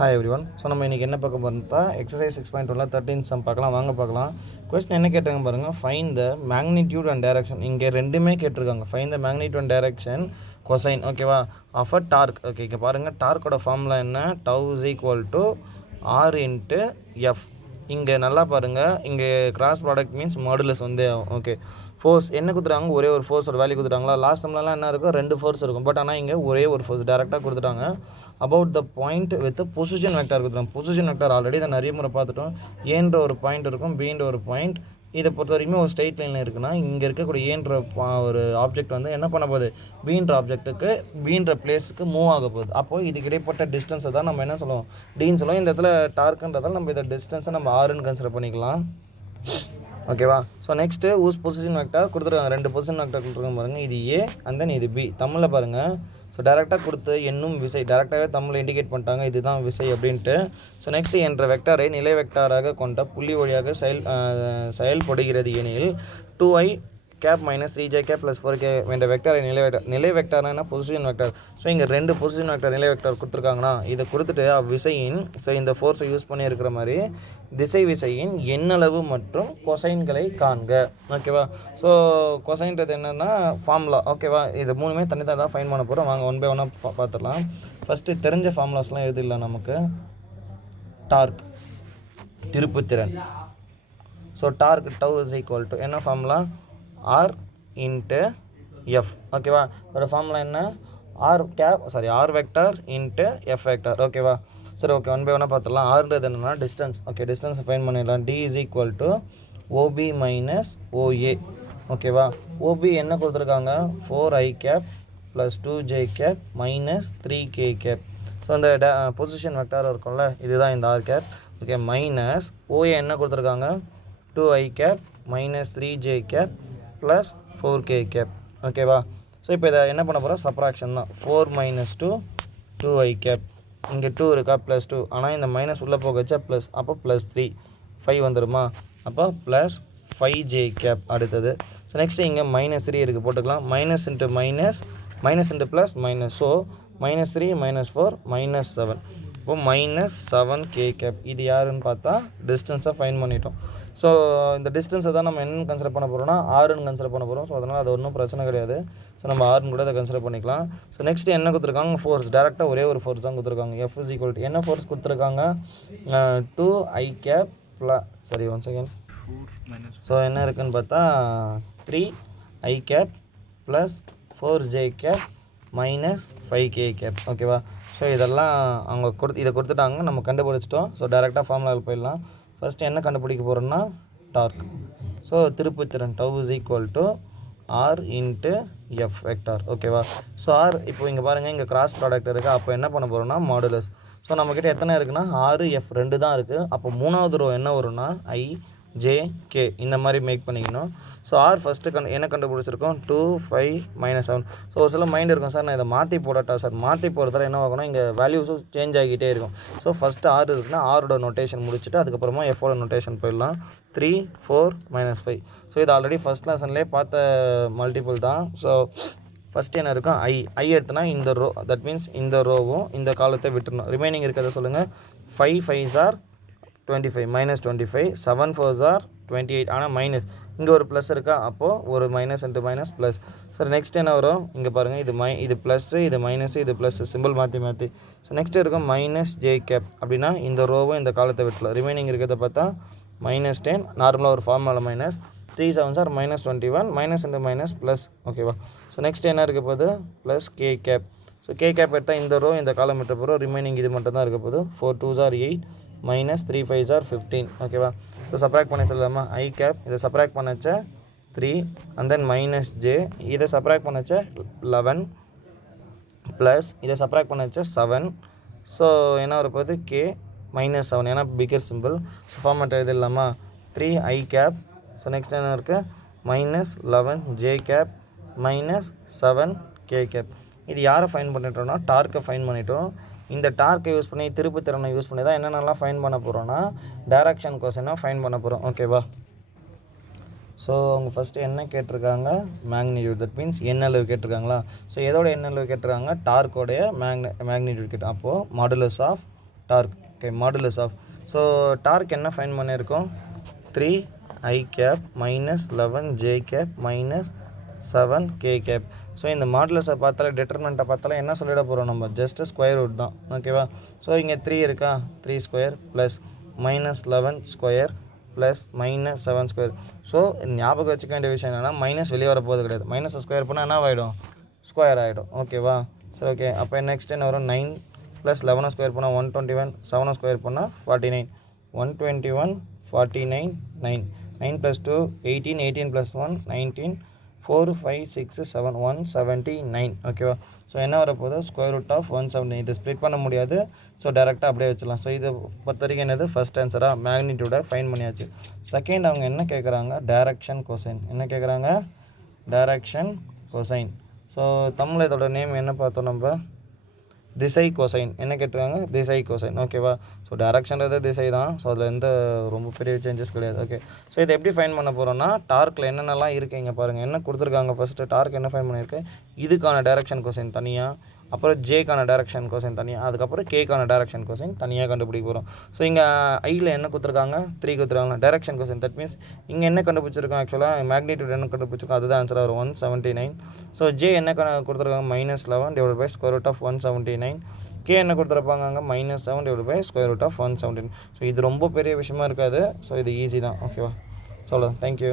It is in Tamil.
Hi everyone. ஸோ நம்ம இன்றைக்கி என்ன பார்க்க போகிறோம்னா எக்ஸசைஸ் 6.1 13 சம் பார்க்கலாம். வாங்க பார்க்கலாம். கொஸ்டின் என்ன கேட்டாங்க பாருங்கள். Find the magnitude and direction. இங்கே ரெண்டுமே கேட்டிருக்காங்க. Find the magnitude and direction cosine ஓகேவா ஆஃப் அ டார்க். ஓகே, இங்கே பாருங்கள் டார்க்கோட ஃபார்முலா என்ன? Tau is equal to R into F. இங்கே நல்லா பாருங்கள், இங்கே கிராஸ் ப்ராடக்ட் மீன்ஸ் மாடுலஸ் வந்து ஓகே. ஃபோர்ஸ் என்ன கொடுத்துட்டாங்க? ஒரே ஒரு ஃபோர்ஸோட வேல்யூ கொடுத்துட்டாங்களா? லாஸ்ட் டைம்லலாம் என்ன இருக்கும்? 2 ஃபோர்ஸ் இருக்கும். பட் ஆனால் இங்கே ஒரே ஒரு ஃபோர்ஸ் டேரெக்டாக கொடுத்துட்டாங்க. About the point with position vector கொடுத்துட்டாங்க. பொசிஷன் வெக்டார் ஆல்ரெடி இதை நிறைய முறை பார்த்துட்டோம். ஏன்ற ஒரு பாயிண்ட் இருக்கும், பீன்ற ஒரு பாயிண்ட். இதை பொறுத்த வரைக்கும் ஒரு ஸ்ட்ரெயிட் லைனில் இருக்குன்னா இங்கே இருக்கக்கூடிய ஏன்ற ஒரு ஆப்ஜெக்ட் வந்து என்ன பண்ண போகுது? பீன்ற ஆப்ஜெக்ட்டுக்கு பீன்ற பிளேஸுக்கு மூவ் ஆக போகுது. அப்போது இதுக்கு இடைப்பட்ட டிஸ்டன்ஸை தான் நம்ம என்ன சொல்லுவோம்? டின்னு சொல்லுவோம். இந்த இடத்துல டார்க்குன்றதால் நம்ம இதை டிஸ்டன்ஸை நம்ம ஆறுன்னு கன்சிடர் பண்ணிக்கலாம். ஓகேவா? ஸோ நெக்ஸ்ட்டு ஊஸ் பொசிஷன் வெக்டார் கொடுத்துருக்காங்க. 2 பொசிஷன் வெக்டார் கொடுத்துருக்காங்க பாருங்கள். இது ஏ அண்ட் தென் இது பி. தமிழில் பாருங்கள். ஸோ டேரெக்டாக கொடுத்து என்னும் விசை டேரெக்டாகவே தமிழில் இண்டிகேட் பண்ணிட்டாங்க, இதுதான் விசை அப்படின்ட்டு. ஸோ நெக்ஸ்ட்டு என்ற வெக்டாரை நிலை வெக்டாராக கொண்ட புள்ளி வழியாக செயல்படுகிறது எனில் 2i cap minus 3j cap plus 4k என்ற வெக்டாரை நிலை வெக்டார்னா பொசிஷன் வெக்டார். ஸோ இங்கே 2 பொசிஷன் வெக்டார் நிலை வெக்டார் கொடுத்துருக்காங்கன்னா இதை கொடுத்துட்டு விசையின் ஸோ இந்த ஃபோர்ஸை யூஸ் பண்ணி இருக்கிற மாதிரி திசை விசையின் எண்ணளவு மற்றும் கொசைன்களை காண்க. ஓகேவா? ஸோ கொசைன்றது என்னென்னா ஃபார்முலா. ஓகேவா? இது மூணுமே தனித்தனியாக தான் ஃபைன் பண்ண போகிறோம். வாங்க ஒன் பை ஒன்னாக பார்த்துடலாம். ஃபஸ்ட்டு தெரிஞ்ச ஃபார்முலாஸ்லாம் எழுதிடலாம். நமக்கு டார்க் திருப்புத்திறன். So torque tau is equal to என்ன ஃபார்முலா? R into F. ஓகேவா? அதோட ஃபார்முலா என்ன? R vector into F vector. ஓகேவா? சரி, ஓகே, ஒன் பை ஒன்னாக பார்த்துடலாம். ஆர்ன்றது என்னென்னா டிஸ்டன்ஸ். ஓகே, டிஸ்டன்ஸை ஃபைன் பண்ணிடலாம். D is equal to OB minus OA. ஓகேவா? ஓபி என்ன கொடுத்துருக்காங்க? 4i cap plus 2j cap minus 3k cap. So அந்த பொசிஷன் வெக்டார் இருக்கும்ல, இதுதான் இந்த R cap. Okay, minus OA என்ன கொடுத்துருக்காங்க? 2i cap minus 3j cap plus 4k cap. ஓகேவா? ஸோ இப்போ இதை என்ன பண்ண போகிறோம்? சப்ராக்ஷன் தான். 4 மைனஸ் 2i கேப். இங்கே 2 இருக்கா? ப்ளஸ் 2. ஆனால் இந்த மைனஸ் உள்ளே போக வச்சா ப்ளஸ். அப்போ ப்ளஸ் 3 5 வந்துடுமா? அப்போ ப்ளஸ் 5j கேப். அடுத்தது ஸோ நெக்ஸ்ட்டு இங்கே மைனஸ் 3 இருக்குது, போட்டுக்கலாம். Minus into minus, minus into plus minus. So minus 3 minus 4 minus 7. இப்போ மைனஸ் 7k கேப். இது யாருன்னு பார்த்தா டிஸ்டன்ஸை ஃபைன் பண்ணிட்டோம். ஸோ இந்த டிஸ்டன்ஸை தான் நம்ம என்ன கன்சிடர் பண்ண போகிறோம்னா ஆறுன்னு கன்சிடர் பண்ண போகிறோம். ஸோ அதனால் அது ஒன்றும் பிரச்சனை கிடையாது. ஸோ நம்ம ஆறுன்னு கூட அதை கன்சிடர் பண்ணிக்கலாம். ஸோ நெக்ஸ்ட்டு என்ன கொடுத்துருக்காங்க? ஃபோர்ஸ். டேரெக்டாக ஒரே ஒரு ஃபோர்ஸ் தான் கொடுத்துருக்காங்க. எஃப் இஸ் ஈக்குவல் டு என்ன ஃபோர்ஸ் கொடுத்துருக்காங்க? 2i கேப் சரி, ஒன் செகண்ட். ஸோ என்ன இருக்குதுன்னு பார்த்தா 3i cap plus 4j cap minus 5k cap. ஓகேவா? ஸோ இதெல்லாம் அவங்க இதை கொடுத்துட்டாங்க, நம்ம கண்டுபிடிச்சிட்டோம். ஸோ டேரெக்டாக ஃபார்முலாவில் போயிடலாம். ஃபஸ்ட்டு என்ன கண்டுபிடிக்க போகிறோம்னா டார்க். ஸோ திருப்புத்திறன் tau is equal to R into F vector. ஓகேவா? ஸோ ஆர் இப்போ இங்கே பாருங்கள், இங்கே கிராஸ் ப்ராடக்ட் இருக்குது. அப்போ என்ன பண்ண போகிறோம்னா மாடுலஸ். ஸோ நம்மக்கிட்ட எத்தனை இருக்குன்னா 6 எஃப் 2 தான் இருக்குது. அப்போ மூணாவது ரோ என்ன வரும்னா ஐ ஜே கே இந்த மாதிரி மேக் பண்ணிக்கணும். ஸோ ஆர் ஃபஸ்ட்டு என்ன கண்டுபிடிச்சிருக்கோம்? 2 5 மைனஸ் 7. ஸோ ஒரு சில மைண்ட் இருக்கும், சார் நான் இதை மாற்றி போடட்டா சார்? மாற்றி போகிறதால என்ன ஆகணும்? இங்கே வேல்யூஸும் சேஞ்ச் ஆகிக்கிட்டே இருக்கும். ஸோ ஃபஸ்ட்டு ஆர் இருக்குன்னா ஆரோட நோட்டேஷன் முடிச்சுட்டு அதுக்கப்புறமா எஃபோட நோட்டேஷன் போயிடலாம். 3 4 மைனஸ் 5. ஸோ இது ஆல்ரெடி ஃபஸ்ட் லெசன்லேயே பார்த்த மல்டிபிள் தான். ஸோ ஃபஸ்ட்டு என்ன இருக்கும்? ஐ எடுத்துனா இந்த ரோ, தட் மீன்ஸ் இந்த ரோவும் இந்த காலத்தை விட்டுருணும். ரிமைனிங் இருக்கிறத சொல்லுங்கள். 5 5s R 25 minus 25, 7 4s R 28. ஆனால் மைனஸ் இங்கே ஒரு ப்ளஸ் இருக்கா? அப்போது ஒரு மைனஸ் இன்ட்டு மைனஸ் ப்ளஸ். சரி, நெக்ஸ்ட் என்ன வரும்? இங்கே பாருங்கள், இது ப்ளஸ்ஸு, இது மைனஸு, இது ப்ளஸ்ஸு, சிம்பிள் மாற்றி. ஸோ நெக்ஸ்ட் இருக்கும் மைனஸ் ஜே கேப். அப்படின்னா இந்த ரோவும் இந்த காலத்தை விட்டுலாம். ரிமைனிங் இருக்கிறத பார்த்தா மைனஸ் 10. நார்மலாக ஒரு formula minus 3 7s R minus 21, minus into minus plus. ஓகேவா? ஸோ நெக்ஸ்ட் என்ன இருக்க போகுது? Plus K cap. So K cap எடுத்தால் இந்த ரோ இந்த காலம் விட்ட போகிறோம். ரிமைனிங் இது மட்டும் தான் இருக்க போகுது. 4 2s R 8 minus 3 5s R 15. ஓகேவா? ஸோ சப்ராக்ட் பண்ண சொல்லலாமா? ஐ கேப் இதை சப்ராக்ட் பண்ணச்ச 3 அண்ட் தென் மைனஸ் ஜே, இதை சப்ராக்ட் பண்ணச்ச 11 ப்ளஸ் இதை சப்ராக்ட் பண்ணச்ச 7. ஸோ என்ன வரப்போகுது? K minus 7. ஏன்னா பிகர் சிம்பிள். ஸோ ஃபார்மேட் எழுதிடலாமா? 3i cap. ஸோ நெக்ஸ்ட் என்ன இருக்குது? Minus 11 J cap minus 7 K cap. இது யாரை ஃபைன் பண்ணிட்டோம்னா டார்க்கை ஃபைன் பண்ணிட்டோம். இந்த டார்க்கை யூஸ் பண்ணி திருப்புத்திறனை யூஸ் பண்ணி தான் என்னென்னலாம் ஃபைன் பண்ண போகிறோன்னா டைரக்ஷன் கொஸ்டினை ஃபைன் பண்ண போகிறோம். ஓகேவா? ஸோ அவங்க ஃபஸ்ட்டு என்ன கேட்டிருக்காங்க? மேக்னிடியூட். தட் மீன்ஸ் எண்ணளவு கேட்டிருக்காங்களா? ஸோ எதோட எண்ணளவு கேட்டிருக்காங்க? டார்க்கோடைய மேக்னிடியூட் கேட்டு. அப்போது modulus of torque. Okay, modulus of. So torque என்ன ஃபைன் பண்ணியிருக்கோம்? 3i cap minus 11j cap minus 7k cap. So இந்த மாடுலஸை பார்த்தாலே டிட்டர்மெண்ட்டை பார்த்தாலே என்ன சொல்லிட போகிறோம் நம்ம? ஜஸ்ட்டு ஸ்கொயர் ரூட் தான். ஓகேவா? ஸோ இங்கே 3 இருக்கா, 3 square plus minus 11 square plus minus 7 square. So ஞாபகம் வச்சுக்க வேண்டிய விஷயம் என்னென்னா மைனஸ் வெளியே வர போகிறது கிடையாது. மைனஸ் ஸ்கொயர் பண்ணால் என்ன ஆகிடும்? ஸ்கொயர் ஆகிடும். ஓகேவா? ஸோ ஓகே, அப்போ நெக்ஸ்ட் என்ன வரும்? 9 ப்ளஸ் 11 ஸ்கொயர் பண்ணால் 121, 7 ஸ்கொயர் பண்ணால் 49, 121 49 9, 9 + 2 18, 18 + 1 19, 4 5 6 7 179. ஓகேவா? ஸோ என்ன வரப்போகுது? Square root of 179. இது ஸ்ப்ளிட் பண்ண முடியாது. ஸோ டேரெக்டாக அப்படியே வச்சிடலாம். ஸோ இது பொறுத்த வரைக்கும் என்னது? ஃபஸ்ட் ஆன்சராக மேக்னிடியூடை ஃபைன் பண்ணியாச்சு. செகண்ட் அவங்க என்ன கேட்குறாங்க? Direction cosine. என்ன கேட்குறாங்க? Direction cosine. ஸோ தமிழில் இதோட நேம் என்ன பார்த்தோம் நம்ம? திசை கொசைன். என்ன கேட்டிருக்காங்க? திசை கொசைன். ஓகேவா? ஸோ டைரக்ஷன்றது திசை தான். ஸோ அதில் எந்த ரொம்ப பெரிய சேஞ்சஸ் கிடையாது. ஓகே, ஸோ இதை எப்படி ஃபைன் பண்ண போகிறோன்னா, டார்க்கில் என்னென்னலாம் இருக்குது இங்கே பாருங்கள். என்ன கொடுத்துருக்காங்க? ஃபஸ்ட்டு டார்க் என்ன ஃபைன் பண்ணியிருக்கு? இதுக்கான டைரக்ஷன் கொசைன் தனியாக, அப்புறம் ஜேக்கான டைரக்ஷன் கொசைன் தனியாக, அதுக்கப்புறம் கேக்கான டைரக்ஷன் கொசைன் தனியாக கண்டுபிடிக்க போகிறோம். ஸோ இங்கே ஐயில் என்ன கொடுத்துருக்காங்க? 3 கொடுத்துருக்காங்க. Direction cosine. தட் மீன்ஸ் இங்கே என்ன கண்டுபிடிச்சிருக்கோம்? ஆக்சுவலாக மேக்னிடியூட் என்ன கண்டுபிடிச்சிருக்கோம்? அதுதான் ஆன்சராக வரும், 179. ஸோ ஜே என்ன கொடுத்துருக்காங்க? Minus 11 divide by square root of 179. K என்ன கொடுத்துருப்பாங்க? அங்கே minus 7 divide by square root of 179. So இது ரொம்ப பெரிய விஷயமா இருக்காது. ஸோ இது ஈஸி தான். ஓகேவா? So thank you.